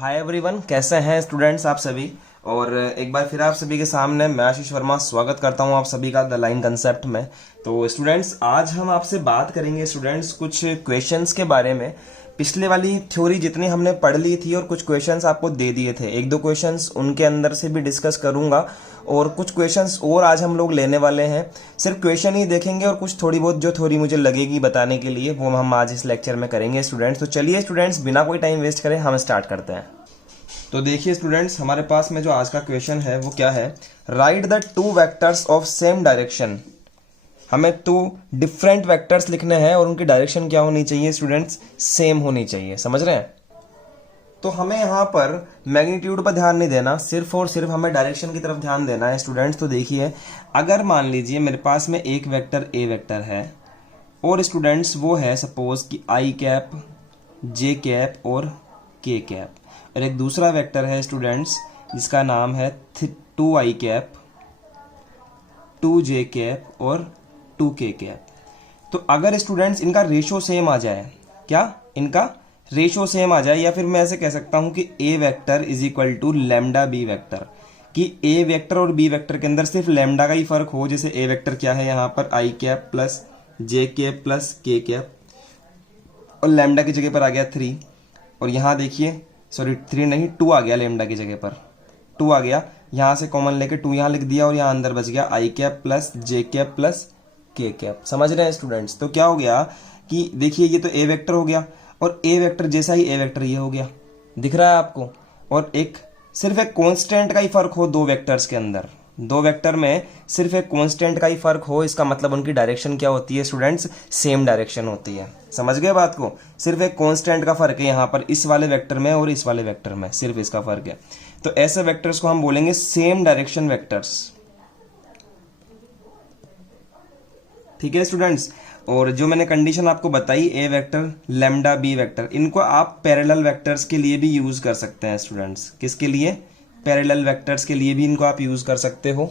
Hi everyone, कैसे हैं students आप सभी। और एक बार फिर आप सभी के सामने मैं आशीष वर्मा स्वागत करता हूं आप सभी का द लाइन कंसेप्ट में। तो स्टूडेंट्स, आज हम आपसे बात करेंगे स्टूडेंट्स कुछ क्वेश्चंस के बारे में। पिछले वाली थ्योरी जितनी हमने पढ़ ली थी और कुछ क्वेश्चंस आपको दे दिए थे, एक दो क्वेश्चंस उनके अंदर से भी डिस्कस करूंगा और कुछ क्वेश्चंस और आज हम लोग लेने वाले हैं। सिर्फ क्वेश्चन ही देखेंगे और कुछ थोड़ी बहुत जो थ्योरी मुझे लगेगी बताने के लिए वो हम आज इस लेक्चर में करेंगे स्टूडेंट्स। तो चलिए स्टूडेंट्स, बिना कोई टाइम वेस्ट करें हम स्टार्ट करते हैं। तो देखिए स्टूडेंट्स, हमारे पास में जो आज का क्वेश्चन है वो क्या है, right the two vectors of same direction. हमें टू डिफरेंट वेक्टर्स लिखने हैं और उनकी डायरेक्शन क्या होनी चाहिए स्टूडेंट्स, सेम होनी चाहिए। समझ रहे हैं। तो हमें यहाँ पर मैग्नीट्यूड पर ध्यान नहीं देना, सिर्फ और सिर्फ हमें डायरेक्शन की तरफ ध्यान देना है स्टूडेंट्स। तो देखिए, अगर मान लीजिए मेरे पास में एक वेक्टर ए वेक्टर है और स्टूडेंट्स वो है सपोज कि आई कैप, जे कैप और के कैप, और एक दूसरा वेक्टर है स्टूडेंट्स जिसका नाम है 2i कैप, 2j कैप और 2k कैप। तो अगर स्टूडेंट्स इनका रेशो सेम आ जाए, क्या इनका रेशो सेम आ जाए, या फिर मैं ऐसे कह सकता हूं कि a vector is equal to lambda b vector, कि a वेक्टर और b वेक्टर के अंदर सिर्फ लैम्डा का ही फर्क हो। जैसे a वेक्टर क्या है यहाँ पर i cap plus j cap plus k cap, और लैम्डा की जगह पर आ गया 3, और यहाँ देखिए सॉरी 3 नहीं 2 आ गया, लैम्डा की जगह पर 2 आ गया, यहाँ से कॉमन लेके 2 यहाँ लिख दिया और यहाँ अंदर बच गया आई कैप प्लस जे कैप प्लस के कैप। समझ रहे हैं स्टूडेंट्स। तो क्या हो गया कि देखिए ये तो ए वेक्टर हो गया और ए वेक्टर जैसा ही ए वेक्टर ये हो गया, दिख रहा है आपको। और एक सिर्फ एक कांस्टेंट का ही फर्क हो दो वेक्टर्स के अंदर, दो वेक्टर में सिर्फ एक कांस्टेंट का ही फर्क हो, इसका मतलब उनकी डायरेक्शन क्या होती है स्टूडेंट्स, सेम डायरेक्शन होती है। समझ गए बात को। सिर्फ एक कांस्टेंट का फर्क है यहाँ पर इस वाले वेक्टर में और इस वाले वेक्टर में, सिर्फ इसका फर्क है। तो ऐसे वेक्टर्स को हम बोलेंगे सेम डायरेक्शन वेक्टर्स। ठीक है स्टूडेंट्स। और जो मैंने कंडीशन आपको बताई, ए वेक्टर लैम्डा बी वेक्टर, इनको आप पैरेलल वेक्टर्स के लिए भी यूज कर सकते हैं स्टूडेंट्स। किसके लिए? पैरेलल वेक्टर्स के लिए भी इनको आप यूज कर सकते हो,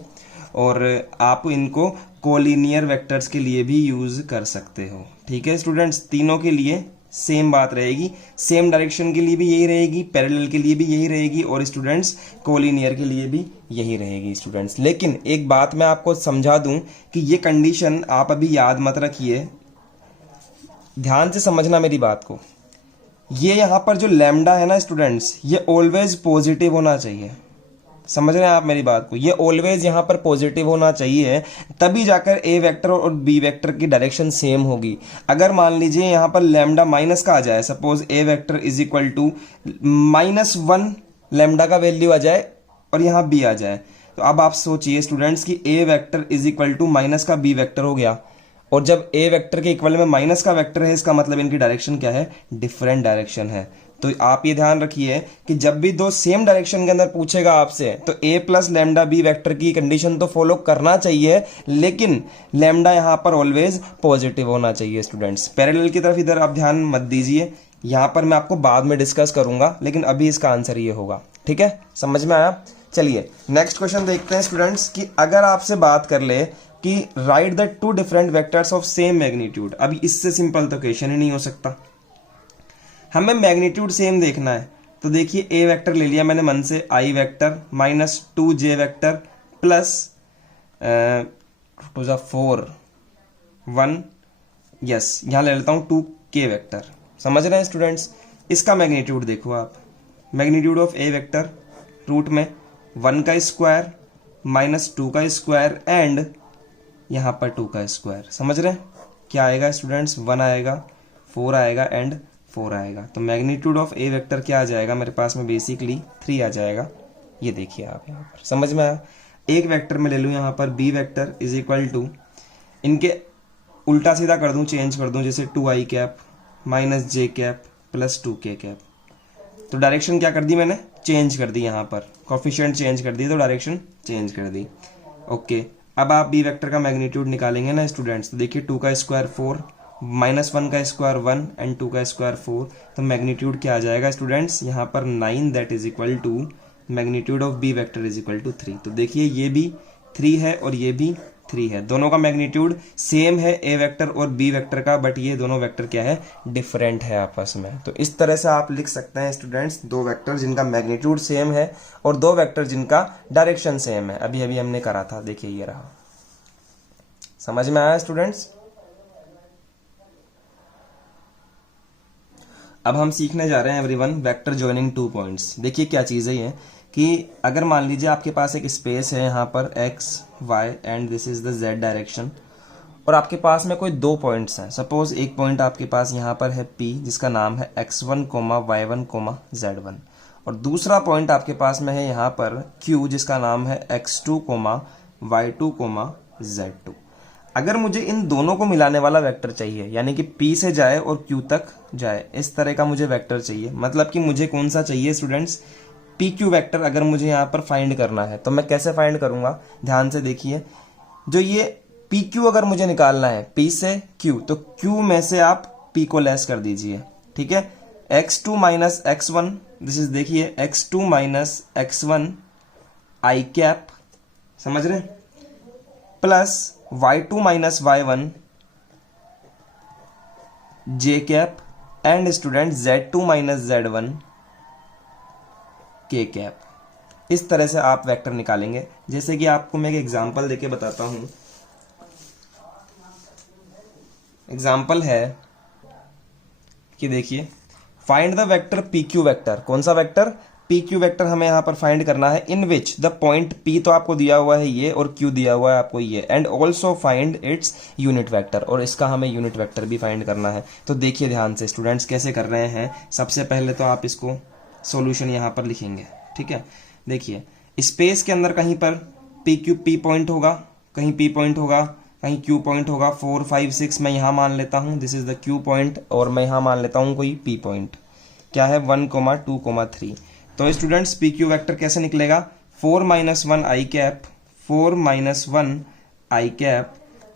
और आप इनको कोलिनियर वेक्टर्स के लिए भी यूज कर सकते हो। ठीक है स्टूडेंट्स, तीनों के लिए सेम बात रहेगी, सेम डायरेक्शन के लिए भी यही रहेगी, पैरेलल के लिए भी यही रहेगी, और स्टूडेंट्स कोलिनियर के लिए भी यही रहेगी स्टूडेंट्स। लेकिन एक बात मैं आपको समझा दूं कि ये कंडीशन आप अभी याद मत रखिए, ध्यान से समझना मेरी बात को। ये यहाँ पर जो लैम्डा है ना स्टूडेंट्स, ये ऑलवेज पॉजिटिव होना चाहिए। समझ रहे हैं आप मेरी बात को, ये ऑलवेज यहाँ पर पॉजिटिव होना चाहिए, तभी जाकर ए वेक्टर और बी वेक्टर की डायरेक्शन सेम होगी। अगर मान लीजिए यहाँ पर लैम्डा माइनस का आ जाए, suppose A vector is equal to -1 lambda का वैल्यू आ जाए और यहाँ बी आ जाए, तो अब आप सोचिए स्टूडेंट्स कि A vector is equal to minus का बी वेक्टर हो गया, और जब ए वेक्टर के इक्वल में माइनस का वेक्टर है, इसका मतलब इनकी डायरेक्शन क्या है, डिफरेंट डायरेक्शन है। तो आप ये ध्यान रखिए कि जब भी दो सेम डायरेक्शन के अंदर पूछेगा आपसे, तो ए प्लस लैम्डा बी वेक्टर की कंडीशन तो फॉलो करना चाहिए, लेकिन लैम्डा यहाँ पर ऑलवेज पॉजिटिव होना चाहिए स्टूडेंट्स। पैरेलल की तरफ इधर आप ध्यान मत दीजिए, यहाँ पर मैं आपको बाद में डिस्कस करूंगा, लेकिन अभी इसका आंसर ये होगा। ठीक है, समझ में आया। चलिए नेक्स्ट क्वेश्चन देखते हैं स्टूडेंट्स, कि अगर आपसे बात कर ले कि right the two different vectors of same magnitude, अभी इससे सिंपल तो क्वेश्चन ही नहीं हो सकता, हमें मैग्नीट्यूड सेम देखना है। तो देखिए ए वेक्टर ले लिया मैंने मन से, I vector minus 2j vector plus 2 4 1, yes यहाँ ले लेता हूं 2k वेक्टर। समझ रहे हैं स्टूडेंट्स। इसका मैग्नीट्यूड देखो आप, magnitude of A vector root में 1 का स्क्वायर माइनस 2 का स्क्वायर एंड यहाँ पर 2 का स्क्वायर। समझ रहे हैं क्या आएगा स्टूडेंट्स, 1 आएगा, 4 आएगा एंड 4 आएगा। तो मैग्नीट्यूड ऑफ ए वेक्टर क्या आ जाएगा मेरे पास में, बेसिकली 3 आ जाएगा। ये देखिए आप यहाँ पर, समझ में आया। एक वेक्टर में ले लूँ यहाँ पर B vector is equal to, इनके उल्टा सीधा कर दूँ, चेंज कर दूँ, जैसे 2i कैप माइनस जे कैप प्लस 2k कैप। तो डायरेक्शन क्या कर दी मैंने, चेंज कर दी, यहाँ पर कोफिशिएंट चेंज कर दी तो डायरेक्शन चेंज कर दी। ओके, अब आप बी वेक्टर का मैग्नीट्यूड निकालेंगे ना स्टूडेंट्स, तो देखिए 2 का स्क्वायर 4 -1 का स्क्वायर 1 एंड 2 का स्क्वायर 4, तो मैग्नीट्यूड क्या आ जाएगा स्टूडेंट्स यहाँ पर 9, that is equal to magnitude of B vector is equal to 3। तो देखिए ये भी 3 है और ये भी 3 है। दोनों का मैग्नीट्यूड सेम है ए वेक्टर और बी वेक्टर का, बट ये दोनों वेक्टर क्या है, डिफरेंट है आपस में। तो इस तरह से आप लिख सकते हैं स्टूडेंट्स, दो वेक्टर जिनका मैग्नीट्यूड सेम है और दो वेक्टर जिनका डायरेक्शन सेम है। अभी अभी हमने करा था, देखिए ये रहा। समझ में आया स्टूडेंट्स? अब हम सीखने जा रहे हैं everyone vector joining two points. देखिए क्या चीज़ है ये, कि अगर मान लीजिए आपके पास एक स्पेस है यहाँ पर x y and this is the z direction, और आपके पास में कोई दो पॉइंट्स हैं। सपोज एक पॉइंट आपके पास यहाँ पर है P जिसका नाम है x1, y1, z1, और दूसरा पॉइंट आपके पास में है यहाँ पर Q जिसका नाम है x2, y2, z2। अगर मुझे इन दोनों को मिलाने वाला वेक्टर चाहिए, यानी कि P से जाए और Q तक जाए, इस तरह का मुझे वेक्टर चाहिए। मतलब कि मुझे कौन सा चाहिए स्टूडेंट्स, PQ वेक्टर अगर मुझे यहाँ पर फाइंड करना है तो मैं कैसे फाइंड करूंगा, ध्यान से देखिए। जो ये PQ अगर मुझे निकालना है P से Q, तो Q में से आप P को लेस कर दीजिए, ठीक है। x2 minus x1, this is देखिए x2 माइनस x1 आई कैप, समझ रहे, plus y2 minus y1 J cap and student z2 minus z1 के कैप। इस तरह से आप वेक्टर निकालेंगे। जैसे कि आपको मैं एक एग्जांपल देके बताता हूं। एग्जांपल है कि देखिए, find the vector PQ vector. कौन सा वेक्टर, PQ वेक्टर हमें यहां पर फाइंड करना है, इन विच द पॉइंट P तो आपको दिया हुआ है ये, और Q दिया हुआ है आपको ये, and also find its unit vector, और इसका हमें यूनिट वेक्टर भी फाइंड करना है। तो देखिए ध्यान से स्टूडेंट्स कैसे कर रहे हैं। सबसे पहले तो आप इसको सॉल्यूशन यहां पर लिखेंगे, ठीक है। देखिए स्पेस के अंदर कहीं पर P पॉइंट होगा, कहीं P पॉइंट होगा, कहीं Q पॉइंट होगा। 4 5 6 मैं यहां मान लेता हूं, this is the Q point, और मैं यहां मान लेता हूं कोई P पॉइंट, क्या है 1, 2, 3। तो स्टूडेंट्स PQ वेक्टर कैसे निकलेगा, 4 माइनस 1 आई कैप, 4 माइनस 1 आई कैप,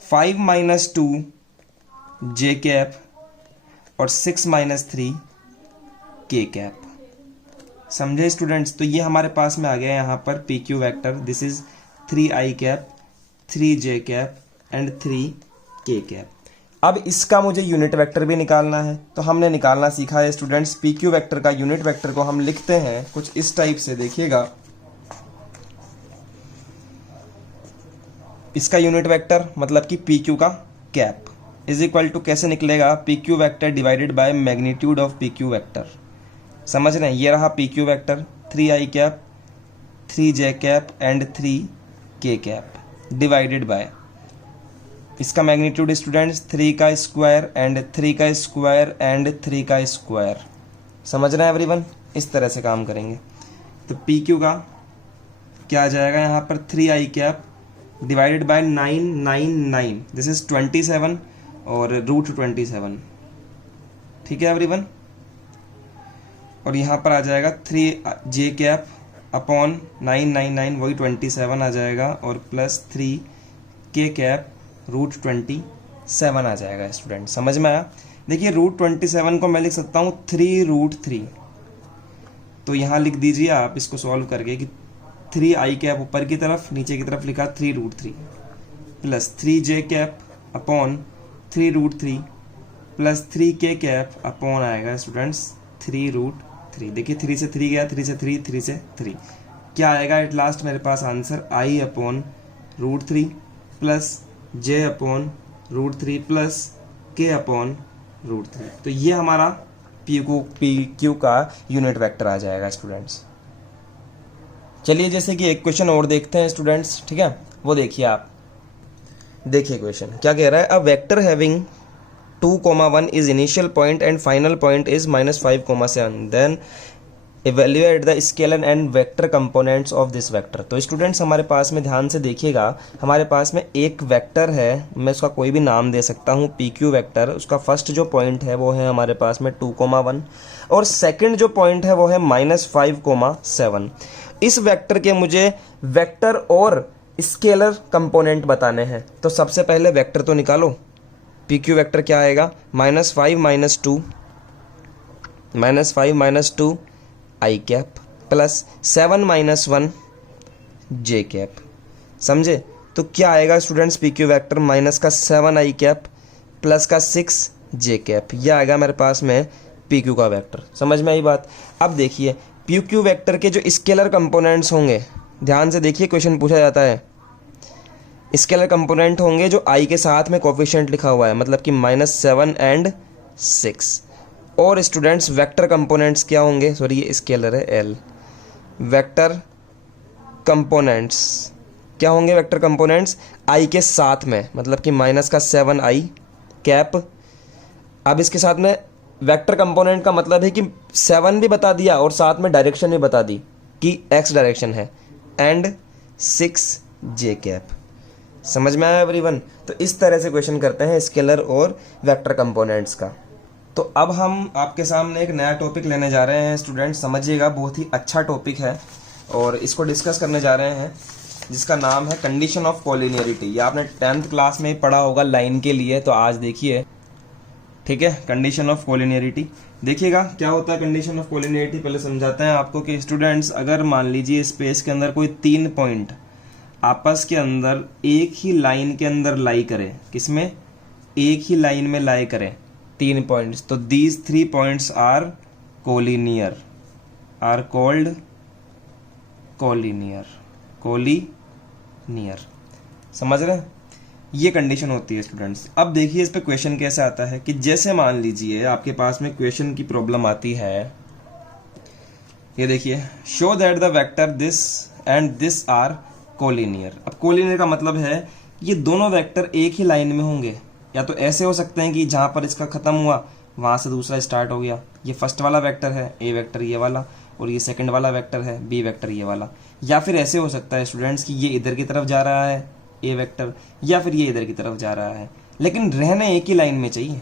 5 माइनस 2 जे कैप, और 6 माइनस 3 के कैप। समझे स्टूडेंट्स? तो ये हमारे पास में आ गया यहाँ पर PQ vector, this is 3 I cap, 3 J cap and 3 के कैप। अब इसका मुझे यूनिट वेक्टर भी निकालना है, तो हमने निकालना सीखा है स्टूडेंट्स। PQ वेक्टर का यूनिट वेक्टर को हम लिखते हैं कुछ इस टाइप से, देखिएगा। इसका यूनिट वेक्टर मतलब कि PQ का कैप इज इक्वल टू कैसे निकलेगा, PQ vector divided by magnitude of PQ vector. समझ रहे हैं, ये रहा PQ vector, 3 I cap, 3 J cap and 3 के कैप डिवाइडेड बाय इसका मैग्नीट्यूड स्टूडेंट्स 3 का स्क्वायर एंड 3 का स्क्वायर एंड 3 का स्क्वायर। समझ रहे हैं एवरीवन? इस तरह से काम करेंगे। तो PQ का क्या आ जाएगा यहाँ पर, 3 I cap divided by 999, this is 27 और रूट 27, ठीक है एवरीवन। और यहाँ पर आ जाएगा 3 जे कैप अपॉन 999, वही 27 आ जाएगा, और प्लस 3 के कैप रूट 27 आ जाएगा स्टूडेंट। समझ में आया? देखिए रूट 27 को मैं लिख सकता हूँ 3 रूट 3। तो यहाँ लिख दीजिए आप इसको सॉल्व करके कि 3 आई कैप ऊपर की तरफ, नीचे की तरफ लिखा 3 रूट 3, प्लस 3 जे कैप अपॉन 3 रूट 3, प्लस 3 के कैप अपॉन आएगा स्टूडेंट्स 3 रूट 3। देखिए 3 से 3 गया, 3 से 3, 3 से 3, क्या आएगा एट लास्ट मेरे पास answer, I upon root 3 plus J upon root 3 plus K upon root 3। तो ये हमारा PQ का यूनिट वेक्टर आ जाएगा स्टूडेंट्स। चलिए जैसे कि एक क्वेश्चन और देखते हैं स्टूडेंट्स, ठीक है, वो देखिए आप। देखिए क्वेश्चन क्या कह रहा है, a vector having 2, 1 is initial point and final point is -5, 7, then evaluate the scalar and vector components of this vector. तो स्टूडेंट्स हमारे पास में ध्यान से देखिएगा, हमारे पास में एक वेक्टर है, मैं उसका कोई भी नाम दे सकता हूँ PQ वेक्टर। उसका फर्स्ट जो पॉइंट है वो है हमारे पास में 2, 1, और सेकंड जो पॉइंट है वो है -5, 7। इस वेक्टर के मुझे वेक्टर और स्केलर कंपोनेंट बताने हैं। तो सबसे पहले वेक्टर तो निकालो, PQ वेक्टर क्या आएगा, -5 - 2 आई कैप प्लस 7 - 1 जे कैप। समझे? तो क्या आएगा students P Q vector minus का 7i कैप प्लस का 6j कैप, यह आएगा मेरे पास में पी क्यू का वेक्टर। समझ में आई बात। अब देखिए पी क्यू वेक्टर के जो स्केलर कंपोनेंट्स होंगे, ध्यान से देखिए क्वेश्चन पूछा जाता है, स्केलर कंपोनेंट होंगे जो i के साथ में कोफिशिएंट लिखा हुआ है, मतलब कि -7 एंड 6। और स्टूडेंट्स वेक्टर कंपोनेंट्स क्या होंगे, सॉरी ये स्केलर है l, वेक्टर कंपोनेंट्स क्या होंगे, वेक्टर कंपोनेंट्स i के साथ में, मतलब कि माइनस का 7i कैप। अब इसके साथ में वेक्टर कंपोनेंट का मतलब है कि 7 भी बता दिया और साथ में डायरेक्शन भी बता दी कि x डायरेक्शन है, एंड 6j कैप। समझ में आया एवरीवन। तो इस तरह से क्वेश्चन करते हैं स्केलर और वेक्टर कंपोनेंट्स का। तो अब हम आपके सामने एक नया टॉपिक लेने जा रहे हैं स्टूडेंट, समझिएगा, बहुत ही अच्छा टॉपिक है और इसको डिस्कस करने जा रहे हैं, जिसका नाम है कंडीशन ऑफ कोलिनियरिटी। ये आपने 10th क्लास में ही पढ़ा होगा लाइन के लिए, तो आज देखिए, ठीक है, कंडीशन ऑफ कोलिनियरिटी। देखिएगा क्या होता है कंडीशन ऑफ कोलिनियरिटी, पहले समझाते हैं आपको कि स्टूडेंट्स अगर मान लीजिए स्पेस के अंदर कोई 3 पॉइंट आपस के अंदर एक ही लाइन के अंदर लाई करे, किसमें, एक ही लाइन में लाई करे 3 पॉइंट्स, तो these 3 points are collinear, are called collinear, collinear. समझ रहे हैं, ये कंडीशन होती है स्टूडेंट्स। अब देखिए इस पे क्वेश्चन कैसे आता है कि जैसे मान लीजिए आपके पास में क्वेश्चन की प्रॉब्लम आती है, ये देखिए, show that the vector this and this are collinear. अब कोलिनियर का मतलब है ये दोनों वेक्टर एक ही लाइन में होंगे, या तो ऐसे हो सकते हैं कि जहां पर इसका खत्म हुआ वहां से दूसरा स्टार्ट हो गया, ये फर्स्ट वाला वेक्टर है ए वेक्टर ये वाला, और ये सेकंड वाला वेक्टर है बी वेक्टर ये वाला। या फिर ऐसे हो सकता है स्टूडेंट्स कि ये इधर की तरफ जा रहा है ए वेक्टर, या फिर ये इधर की तरफ जा रहा है, लेकिन रहने एक ही लाइन में चाहिए।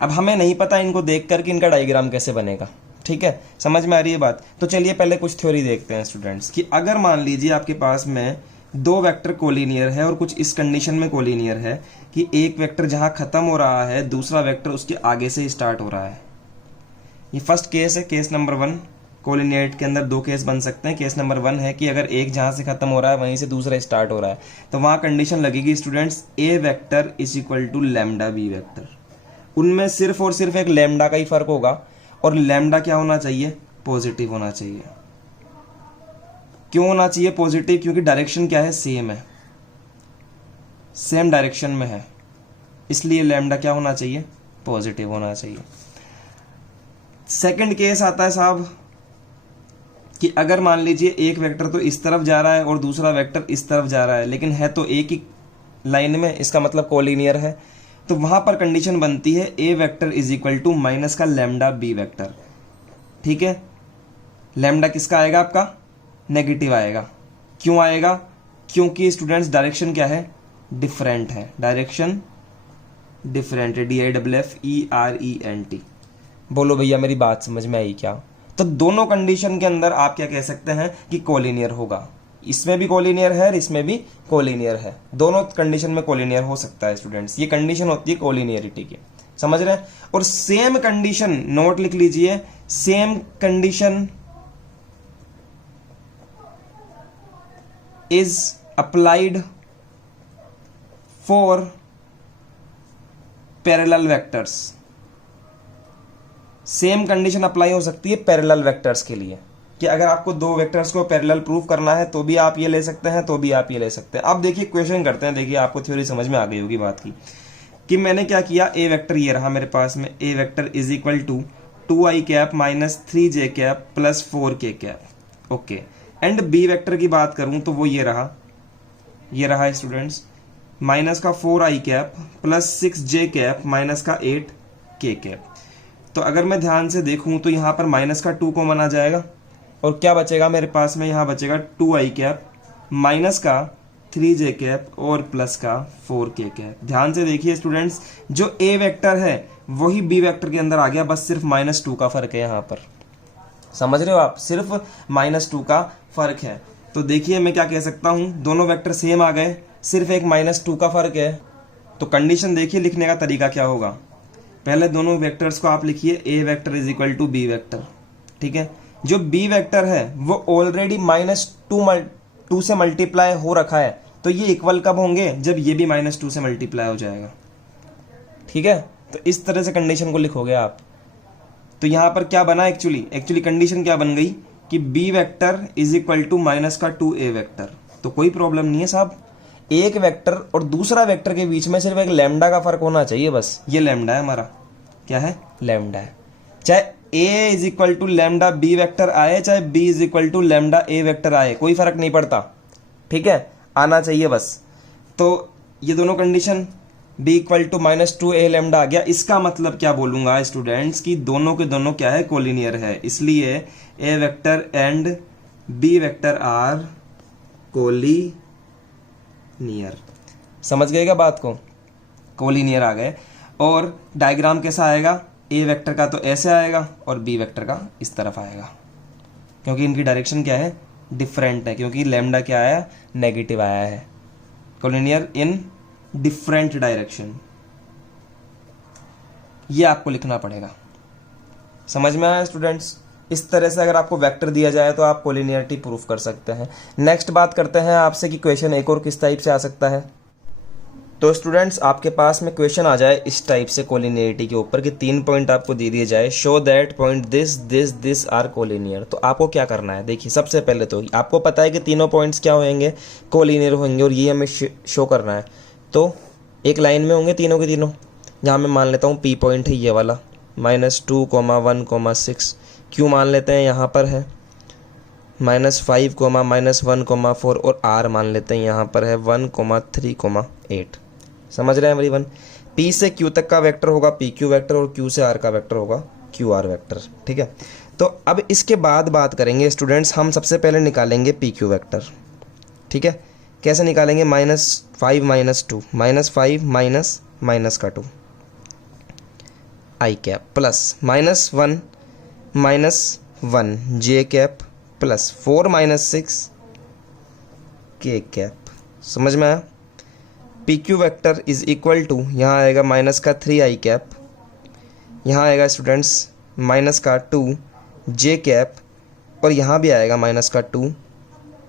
अब हमें नहीं पता इनको देख कर कि इनका डायग्राम कैसे बनेगा, ठीक है, समझ में आ रही है बात। तो चलिए पहले कुछ थ्योरी देखते हैं स्टूडेंट्स कि अगर मान लीजिए आपके पास में 2 वेक्टर कोलिनियर है और कुछ इस कंडीशन में कोलिनियर है कि एक वेक्टर जहां खत्म हो रहा है दूसरा वेक्टर उसके आगे से स्टार्ट हो रहा है। ये फर्स्ट केस है, केस नंबर 1। कोलिनियरिटी के अंदर 2 केस बन सकते हैं। केस नंबर 1 है कि अगर एक जहां से खत्म हो रहा है वहीं से दूसरा स्टार्ट हो रहा है, तो वहां कंडीशन लगेगी students A vector is equal to lambda B vector. उनमें सिर्फ और सिर्फ एक लैम्डा का ही फर्क होगा, और लैम्डा क्या होना चाहिए, पॉजिटिव होना चाहिए। क्यों होना चाहिए पॉजिटिव, क्योंकि डायरेक्शन क्या है, सेम है, सेम डायरेक्शन में है, इसलिए लैम्डा क्या होना चाहिए, पॉजिटिव होना चाहिए। सेकंड केस आता है साहब कि अगर मान लीजिए एक वेक्टर तो इस तरफ जा रहा है और दूसरा वेक्टर इस तरफ जा रहा है, लेकिन है तो एक ही लाइन में, इसका मतलब कोलिनियर है, तो वहां पर कंडीशन बनती है A vector is equal to minus का लैम्डा बी वेक्टर। ठीक है, लैम्डा किसका आएगा, आपका नेगेटिव आएगा। क्यों आएगा, क्योंकि स्टूडेंट्स डायरेक्शन क्या है, डिफरेंट है, डायरेक्शन डिफरेंट है, DIFFERENT। बोलो भैया मेरी बात समझ में आई क्या। तो दोनों कंडीशन के अंदर आप क्या कह सकते हैं कि कोलिनियर होगा, इसमें भी कोलिनियर है और इसमें भी कोलिनियर है, दोनों कंडीशन में कोलिनियर हो सकता है स्टूडेंट्स। ये कंडीशन होती है कोलिनियरिटी की, समझ रहे हैं। और सेम कंडीशन, नोट लिख लीजिए, same condition is applied for parallel vectors. Same condition apply हो सकती है पैरेलल वेक्टर्स के लिए, कि अगर आपको 2 वेक्टर्स को पैरेलल प्रूफ करना है तो भी आप ये ले सकते हैं, तो भी आप ये ले सकते हैं। अब देखिए क्वेश्चन करते हैं, देखिए आपको थ्योरी समझ में आ गई होगी बात की, कि मैंने क्या किया, ए वेक्टर ये रहा मेरे पास में, A vector is equal to 2i cap minus 3j cap plus 4k cap, okay. And B vector की बात करूं तो वो ये रहा स्टूडेंट्स, माइनस का 4i cap plus 6j cap minus का 8k कैप। तो अगर मैं ध्यान से देखूं तो यहां पर माइनस का 2 कॉमन आ जाएगा, और क्या बचेगा मेरे पास में, यहां बचेगा 2i कैप माइनस का 3j कैप और प्लस का 4k कैप। ध्यान से देखिए स्टूडेंट्स, जो ए वेक्टर है वही बी वेक्टर के अंदर आ गया, बस सिर्फ -2 का फर्क है यहां पर, समझ रहे हो आप, सिर्फ -2 का फर्क है। तो देखिए मैं क्या कह सकता हूं, दोनों वेक्टर सेम आ गए, सिर्फ एक -2 का फर्क है। तो कंडीशन देखिए लिखने का तरीका क्या होगा, पहले दोनों वेक्टर्स को आप लिखिए, A vector is equal to B vector, ठीक है। जो बी वेक्टर है वो ऑलरेडी -2 से मल्टीप्लाई हो रखा है, तो ये इक्वल कब होंगे, जब ये भी -2 से मल्टीप्लाई हो जाएगा। ठीक है, तो इस तरह से कंडीशन को लिखोगे आप। तो यहाँ पर क्या बना, एक्चुअली कंडीशन क्या बन गई कि b vector is equal to -2a vector. तो कोई प्रॉब्लम नहीं है साहब, एक वेक्टर और दूसरा वेक्टर के बीच में सिर्फ एक लैम्डा का फर्क होना चाहिए बस। ये लैम्डा है हमारा, क्या है, लैम्डा है। चाहे a is equal to lambda b vector आए, चाहे b is equal to lambda a vector आए, कोई फर्क नहीं पड़ता। ठीक है, आना चाहिए बस। तो ये दोनों condition b equal to -2a lambda आ गया। इसका मतलब क्या बोलूंगा स्टूडेंट्स कि दोनों के दोनों क्या है, कोलिनियर है। इसलिए a vector and b vector are collinear. समझ गए क्या बात को, कोलिनियर आ गए। और डायग्राम कैसा आएगा, a वेक्टर का तो ऐसे आएगा और b वेक्टर का इस तरफ आएगा, क्योंकि इनकी डायरेक्शन क्या है, डिफरेंट है, क्योंकि लैम्डा क्या आया, नेगेटिव आया है। कोलिनियर इन डिफरेंट डायरेक्शन, ये आपको लिखना पड़ेगा। समझ में आया स्टूडेंट्स? इस तरह से अगर आपको वेक्टर दिया जाए तो आप कोलिनियरिटी प्रूफ कर सकते हैं। नेक्स्ट बात करते हैं आपसे कि क्वेश्चन एक और किस टाइप से आ सकता है। तो स्टूडेंट्स आपके पास में क्वेश्चन आ जाए इस टाइप से कोलिनियरिटी के ऊपर कि 3 पॉइंट आपको दे दिए जाए, show that point this this this are collinear. तो आपको क्या करना है, देखिए सबसे पहले तो आपको पता है कि तीनों पॉइंट्स क्या होंगे, कोलिनियर होंगे, और ये हमें शो करना है। तो एक लाइन में होंगे तीनों के तीनों। यहाँ मैं मान लेता हूँ P पॉइंट है ये वाला, -2, 1, 6। Q मान लेते हैं यहाँ पर है -5, -1, 4, और R मान लेते हैं यहाँ पर है 1, 3, 8। समझ रहे हैं एवरीवन? P से Q तक का वेक्टर होगा PQ वेक्टर, और Q से R का वेक्टर होगा QR वेक्टर। ठीक है, तो अब इसके बाद बात करेंगे स्टूडेंट्स, हम सबसे पहले निकालेंगे PQ वेक्टर। ठीक है, कैसे निकालेंगे, -5 -2, -5 माइनस का 2 i cap plus -1 -1 j cap plus 4 -6 k cap. समझ में आया? PQ vector is equal to, यहाँ आएगा -3 i कैप, यहाँ आएगा स्टूडेंट्स -2 j कैप, और यहाँ भी आएगा -2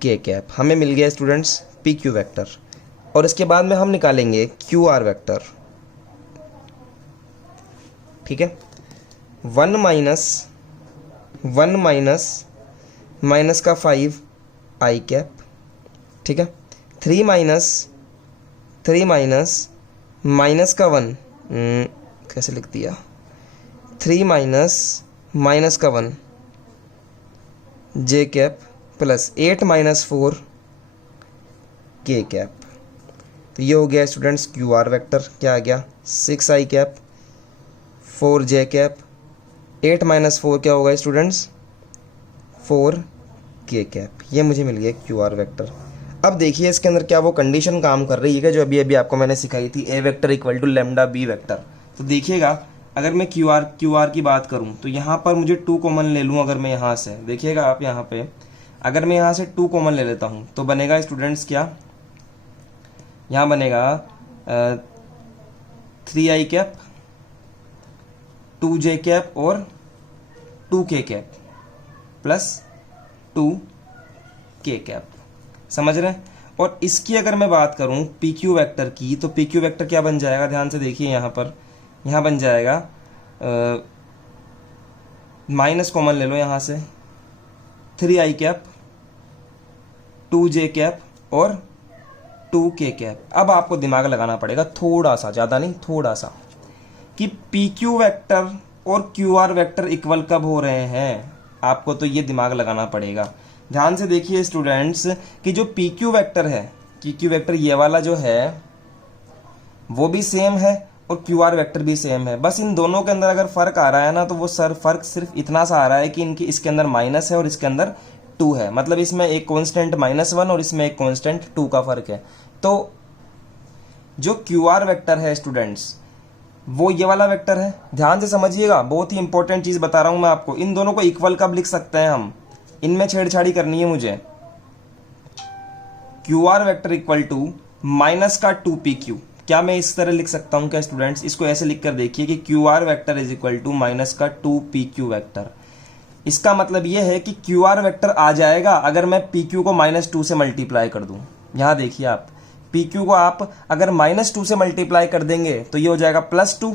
k कैप। हमें मिल गया स्टूडेंट्स PQ वेक्टर। और इसके बाद में हम निकालेंगे QR वेक्टर। ठीक है, 1 माइनस का 5 i कैप। ठीक है, 3 माइनस का 1, कैसे लिख दिया, 3 माइनस का 1 j cap plus 8 -4 k cap. तो ये हो गया स्टूडेंट्स QR वेक्टर। क्या आ गया, 6 i कैप, 4 j कैप, 8 -4 क्या होगा स्टूडेंट्स, 4 k कैप। ये मुझे मिल गया QR वेक्टर। अब देखिए इसके अंदर क्या वो कंडीशन काम कर रही है जो अभी अभी आपको मैंने सिखाई थी, a vector equal to lambda b vector. तो देखिएगा, अगर मैं QR की बात करूं तो यहाँ पर मुझे 2 कॉमन ले लूँ। अगर मैं यहाँ से, देखिएगा आप यहाँ पे, अगर मैं यहाँ से 2 कॉमन ले लेता हूँ तो बनेगा स्टूडेंट्स क्या, यहाँ बनेगा 3i कैप, 2j कैप और 2k cap plus 2k cap. समझ रहे हैं? और इसकी अगर मैं बात करूं PQ वेक्टर की, तो PQ वेक्टर क्या बन जाएगा, ध्यान से देखिए यहाँ पर, यहाँ बन जाएगा माइनस कॉमन ले लो यहाँ से, 3i कैप, 2j कैप और 2k कैप। अब आपको दिमाग लगाना पड़ेगा थोड़ा सा, ज़्यादा नहीं, थोड़ा सा, कि PQ वेक्टर और QR वेक्टर इक्वल कब हो रहे हैं। आपको तो ये दिमाग लगाना पड़ेगा। ध्यान से देखिए स्टूडेंट्स कि जो PQ वेक्टर है, PQ वेक्टर ये वाला जो है वो भी सेम है और QR वेक्टर भी सेम है। बस इन दोनों के अंदर अगर फर्क आ रहा है ना, तो वो फर्क सिर्फ इतना सा आ रहा है कि इनके इसके अंदर माइनस है और इसके अंदर 2 है। मतलब इसमें एक कांस्टेंट -1 और इसमें एक कांस्टेंट 2 का फर्क है। तो जो QR वेक्टर है स्टूडेंट्स, वो ये वाला वेक्टर है। ध्यान से समझिएगा, बहुत ही इंपॉर्टेंट चीज बता रहा हूं मैं आपको। इन दोनों को इक्वल कब लिख सकते हैं हम, इनमें छेड़छाड़ी करनी है मुझे। QR vector equal to -2PQ। क्या मैं इस तरह लिख सकता हूं क्या स्टूडेंट्स? इसको ऐसे लिख कर देखिए कि QR vector is equal to -2PQ vector. इसका मतलब यह है कि QR वेक्टर आ जाएगा अगर मैं PQ को -2 से मल्टीप्लाई कर दूं। यहां देखिए आप, PQ को आप अगर -2 से मल्टीप्लाई कर देंगे तो ये हो जाएगा +2,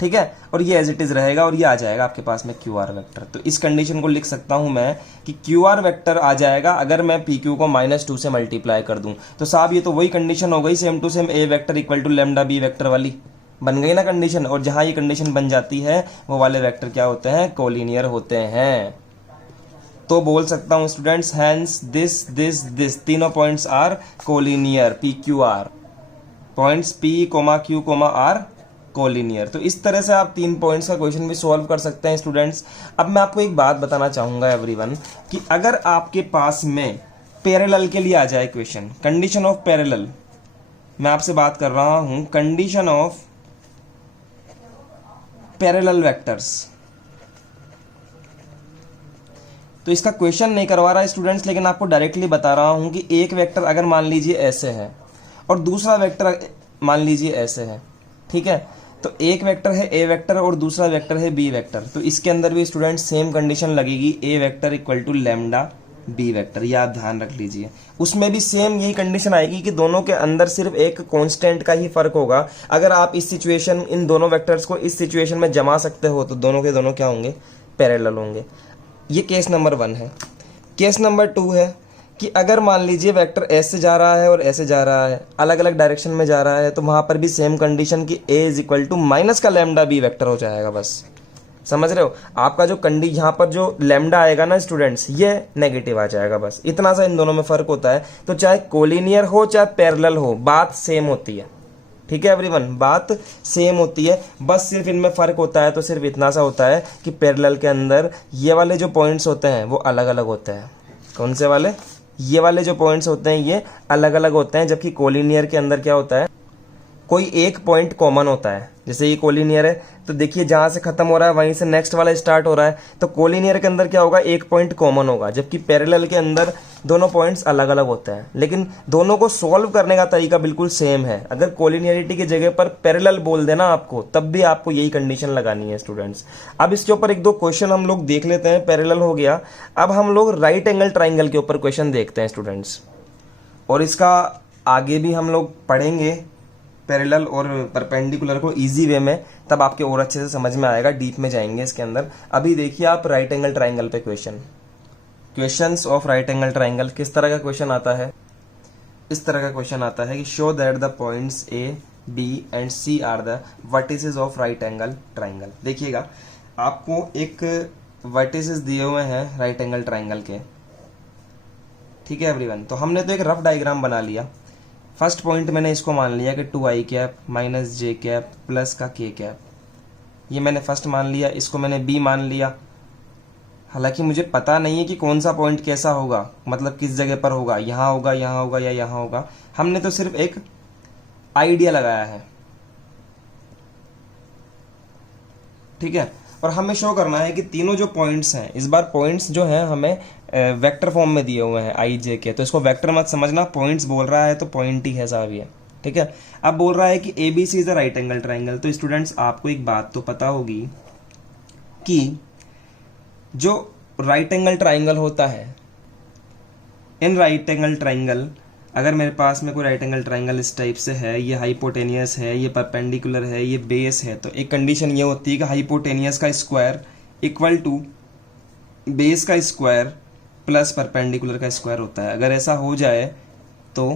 ठीक है, और ये एज इट इज रहेगा और ये आ जाएगा आपके पास में QR वेक्टर। तो इस कंडीशन को लिख सकता हूं मैं कि QR वेक्टर आ जाएगा अगर मैं PQ को -2 से मल्टीप्लाई कर दूं। तो साहब ये तो वही कंडीशन हो गई same to same A vector equal to lambda B vector वाली, बन गई ना कंडीशन। और जहां ये कंडीशन बन जाती है वो वाले वेक्टर क्या होते हैं, कोलिनियर होते हैं। तो बोल सकता हूं स्टूडेंट्स, हैंस दिस तीनों points are collinear, PQR points P, Q, R collinear. तो इस तरह से आप 3 पॉइंट्स का क्वेश्चन भी सॉल्व कर सकते हैं स्टूडेंट्स। अब मैं आपको एक बात बताना चाहूंगा एवरीवन कि अगर आपके पास में पैरेलल के लिए आ जाए क्वेश्चन, कंडीशन ऑफ पैरेलल, मैं आपसे बात कर रहा हूं कंडीशन ऑफ पैरेलल वेक्टर्स, तो इसका क्वेश्चन नहीं करवा रहा है स्टूडेंट्स, लेकिन आपको डायरेक्टली बता रहा हूं कि एक वेक्टर अगर मान लीजिए ऐसे है और दूसरा वेक्टर मान लीजिए ऐसे है, ठीक है, तो एक वेक्टर है A वेक्टर और दूसरा वेक्टर है B वेक्टर, तो इसके अंदर भी स्टूडेंट्स सेम कंडीशन लगेगी, A vector equal to lambda B vector, ये आप ध्यान रख लीजिए। उसमें भी सेम यही कंडीशन आएगी कि दोनों के अंदर सिर्फ एक कांस्टेंट का ही फर्क होगा। अगर आप इस सिचुएशन, इन दोनों वेक्टर्स को इस सिचुएशन में जमा सकते हो तो दोनों के दोनों क्या होंगे, पैरेलल होंगे। ये केस नंबर 1 है। केस नंबर 2 है कि अगर मान लीजिए वेक्टर ऐसे जा रहा है और ऐसे जा रहा है, अलग अलग डायरेक्शन में जा रहा है, तो वहां पर भी सेम कंडीशन कि A is equal to minus का लैम्डा B वेक्टर हो जाएगा। बस समझ रहे हो, आपका जो यहाँ पर जो लैम्डा आएगा ना स्टूडेंट्स, ये नेगेटिव आ जाएगा। बस इतना सा इन दोनों में फर्क होता है। तो चाहे कोलिनियर हो चाहे पैरेलल हो, बात सेम होती है, ठीक है एवरीवन, बात सेम होती है। बस सिर्फ इनमें फर्क होता है, तो सिर्फ इतना सा होता है कि पैरेलल के अंदर ये वाले जो पॉइंट्स होते हैं वो अलग अलग होते हैं। कौन से वाले, ये वाले जो पॉइंट्स होते हैं ये अलग अलग होते हैं, जबकि कोलिनियर के अंदर क्या होता है, कोई एक पॉइंट कॉमन होता है। जैसे ये कोलिनियर है तो देखिए जहां से खत्म हो रहा है वहीं से नेक्स्ट वाला स्टार्ट हो रहा है, तो कोलिनियर के अंदर क्या होगा, एक पॉइंट कॉमन होगा, जबकि पैरेलल के अंदर दोनों पॉइंट्स अलग अलग होते हैं। लेकिन दोनों को सॉल्व करने का तरीका बिल्कुल सेम है। अगर कोलिनियरिटी की जगह पर पैरेलल बोल देना आपको, तब भी आपको यही कंडीशन लगानी है स्टूडेंट्स। अब इसके ऊपर 1-2 क्वेश्चन हम लोग देख लेते हैं। पैरेलल हो गया, अब हम लोग राइट एंगल ट्राइंगल के ऊपर क्वेश्चन देखते हैं स्टूडेंट्स, और इसका आगे भी हम लोग पढ़ेंगे पैरेलल और परपेंडिकुलर को इजी वे में, तब आपके और अच्छे से समझ में आएगा, डीप में जाएंगे इसके अंदर। अभी देखिए आप राइट एंगल ट्राइंगल पे questions of right angle triangle. किस तरह का क्वेश्चन आता है, इस तरह का क्वेश्चन आता है कि show that the points A, B and C are the vertices of right angle triangle. देखिएगा आपको एक वर्टिसेस दिए हुए हैं राइट एंगल ट्राइंगल के, ठीक है एवरीवन। तो हमने तो एक रफ डायग्राम बना लिया। फर्स्ट पॉइंट मैंने इसको मान लिया कि 2i cap minus j cap plus का k कैप, ये मैंने फर्स्ट मान लिया। इसको मैंने b मान लिया। हालांकि मुझे पता नहीं है कि कौन सा पॉइंट कैसा होगा, मतलब किस जगह पर होगा, यहाँ होगा, यहाँ होगा या यहाँ होगा। हमने तो सिर्फ एक आइडिया लगाया है, ठीक है। और हमें शो करना है कि तीनों जो पॉइंट्स हैं, इस बार पॉइंट्स जो हैं हमें वेक्टर फॉर्म में दिए हुए हैं i j के, तो इसको वेक्टर मत समझना, पॉइंट्स बोल रहा है तो पॉइंट ही है साहब ये, ठीक है। अब बोल रहा है कि ABC is a right angle triangle. तो स्टूडेंट्स आपको एक बात तो पता होगी कि जो राइट एंगल ट्राइंगल होता है, इन राइट एंगल ट्राइंगल, अगर मेरे पास में कोई राइट एंगल ट्राइंगल इस टाइप से है, ये हाइपोटेनियस है, ये परपेंडिकुलर है, ये बेस है, तो एक कंडीशन ये होती है कि हाइपोटेनियस का स्क्वायर इक्वल टू बेस का स्क्वायर प्लस परपेंडिकुलर का स्क्वायर होता है। अगर ऐसा हो जाए तो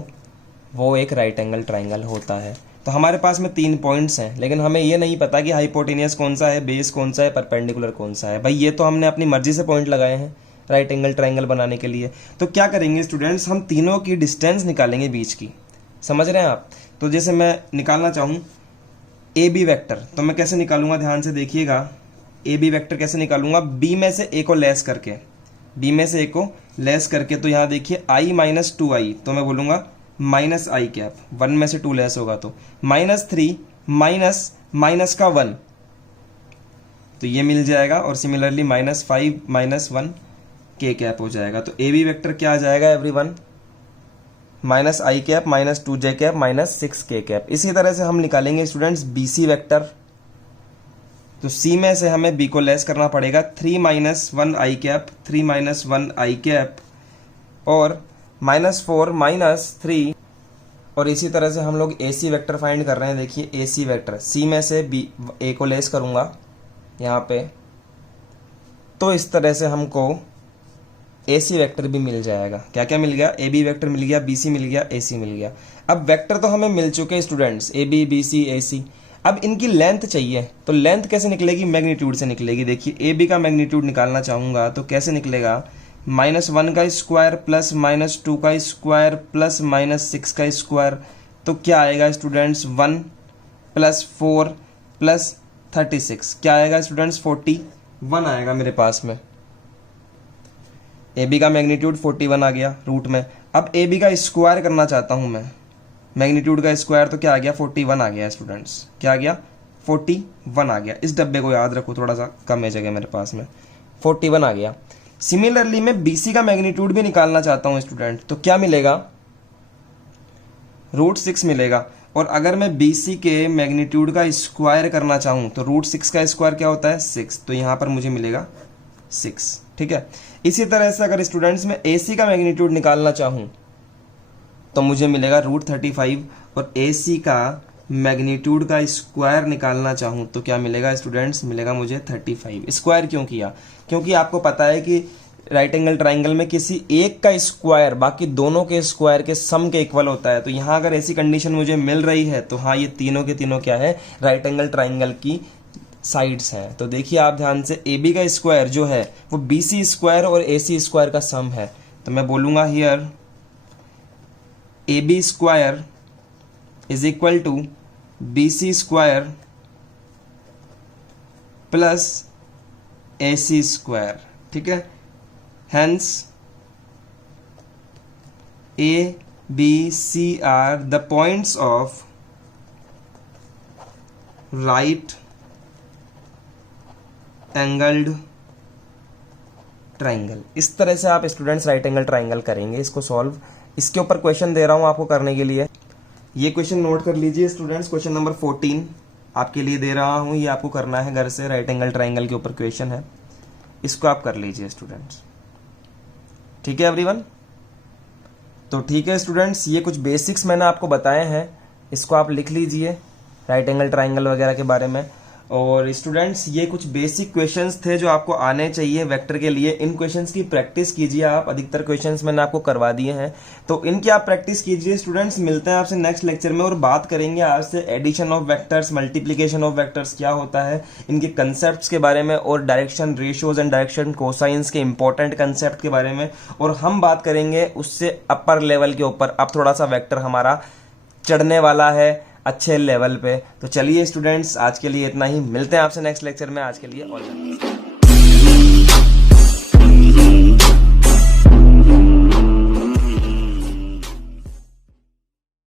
वो एक राइट एंगल ट्राइंगल होता है। तो हमारे पास में 3 पॉइंट्स हैं, लेकिन हमें ये नहीं पता कि हाइपोटेनियस कौन सा है, बेस कौन सा है, परपेंडिकुलर कौन सा है। भाई ये तो हमने अपनी मर्जी से पॉइंट लगाए हैं राइट एंगल ट्राइंगल बनाने के लिए। तो क्या करेंगे स्टूडेंट्स, हम तीनों की डिस्टेंस निकालेंगे बीच की, समझ रहे हैं आप। तो जैसे मैं निकालना चाहूँ AB वेक्टर, तो मैं कैसे निकालूंगा, ध्यान से देखिएगा। AB वेक्टर कैसे निकालूंगा, B में से A को लेस करके, B में से A को लेस करके। तो यहाँ देखिए I माइनस 2i, तो मैं बोलूंगा माइनस i कैप, 1 में से 2 लेस होगा तो -3 माइनस का 1, तो ये मिल जाएगा। और सिमिलरली -5 माइनस 1 k कैप हो जाएगा। तो AB वेक्टर क्या आ जाएगा everyone, -i cap minus 2j cap minus 6k cap. इसी तरह से हम निकालेंगे स्टूडेंट्स BC वेक्टर। तो C में से हमें B को लेस करना पड़ेगा, 3 minus 1i cap, 3 minus 1i cap, और -4 माइनस 3 और इसी तरह से हम लोग ए सी वेक्टर फाइंड कर रहे हैं। देखिए ए सी वेक्टर, सी में से बी ए को लेस करूँगा यहाँ पे, तो इस तरह से हमको ए सी वेक्टर भी मिल जाएगा। क्या क्या मिल गया? ए बी वेक्टर मिल गया, बी सी मिल गया, ए सी मिल गया। अब वेक्टर तो हमें मिल चुके हैं students, A B B C A C. अब इनकी लेंथ चाहिए, तो लेंथ कैसे निकलेगी? मैग्नीट्यूड से निकलेगी। देखिए ए बी का मैग्नीट्यूड निकालना चाहूँगा तो कैसे निकलेगा? -1 का स्क्वायर प्लस -2 का स्क्वायर प्लस -6 का स्क्वायर, तो क्या आएगा स्टूडेंट्स? 1 + 4 + 36, क्या आएगा स्टूडेंट्स? 41 आएगा मेरे पास में। ए बी का मैग्नीट्यूड 41 आ गया रूट में। अब ए बी का स्क्वायर करना चाहता हूँ मैं, मैग्नीट्यूड का स्क्वायर, तो क्या आ गया? 41 आ गया स्टूडेंट्स। क्या आ गया? 41 आ गया। इस डब्बे को याद रखो, थोड़ा सा कम है जगह मेरे पास में। 41 आ गया। सिमिलरली मैं बी सी का मैग्नीट्यूड भी निकालना चाहता हूँ स्टूडेंट, तो क्या मिलेगा? √6 मिलेगा। और अगर मैं बी सी के मैग्नीट्यूड का स्क्वायर करना चाहूँ तो √6 का स्क्वायर क्या होता है? 6, तो यहाँ पर मुझे मिलेगा 6। ठीक है। इसी तरह से अगर स्टूडेंट्स में ए सी का मैग्नीट्यूड निकालना चाहूँ तो मुझे मिलेगा √35, और ए सी का मैग्नीट्यूड का स्क्वायर निकालना चाहूँ तो क्या मिलेगा स्टूडेंट्स? मिलेगा मुझे 35। स्क्वायर क्यों किया? क्योंकि आपको पता है कि राइट एंगल ट्राइंगल में किसी एक का स्क्वायर बाकी दोनों के स्क्वायर के सम के इक्वल होता है। तो यहाँ अगर ऐसी कंडीशन मुझे मिल रही है तो हाँ, ये तीनों के तीनों क्या है? राइट एंगल ट्राइंगल की साइड्स हैं। तो देखिए आप ध्यान से, ए बी का स्क्वायर जो है वो बी सी स्क्वायर और ए सी स्क्वायर का सम है। तो मैं बोलूँगा here A B square is equal to B C square plus A C square. ठीक है। Hence A B C are the points of right angled triangle. इस तरह से आप स्टूडेंट्स राइट एंगल ट्राइंगल करेंगे इसको सॉल्व। इसके ऊपर क्वेश्चन दे रहा हूं आपको करने के लिए, ये क्वेश्चन नोट कर लीजिए स्टूडेंट्स। क्वेश्चन नंबर 14 आपके लिए दे रहा हूं, ये आपको करना है घर से। राइट एंगल ट्राइंगल के ऊपर क्वेश्चन है, इसको आप कर लीजिए स्टूडेंट्स। ठीक है एवरीवन? तो ठीक है स्टूडेंट्स, ये कुछ बेसिक्स मैंने आपको बताए हैं, इसको आप लिख लीजिए राइट एंगल ट्राइंगल वगैरह के बारे में। और स्टूडेंट्स ये कुछ बेसिक क्वेश्चंस थे जो आपको आने चाहिए वेक्टर के लिए। इन क्वेश्चंस की प्रैक्टिस कीजिए आप, अधिकतर क्वेश्चंस मैंने आपको करवा दिए हैं, तो इनकी आप प्रैक्टिस कीजिए स्टूडेंट्स। मिलते हैं आपसे नेक्स्ट लेक्चर में और बात करेंगे आज से addition of vectors, multiplication of vectors क्या होता है, इनके कंसेप्ट के बारे में, और direction ratios and direction cosines के इंपॉर्टेंट कंसेप्ट के बारे में। और हम बात करेंगे उससे अपर लेवल के ऊपर। अब थोड़ा सा वेक्टर हमारा चढ़ने वाला है अच्छे लेवल पे। तो चलिए स्टूडेंट्स, आज के लिए इतना ही। मिलते हैं आपसे नेक्स्ट लेक्चर में। आज के लिए ऑल द बेस्ट।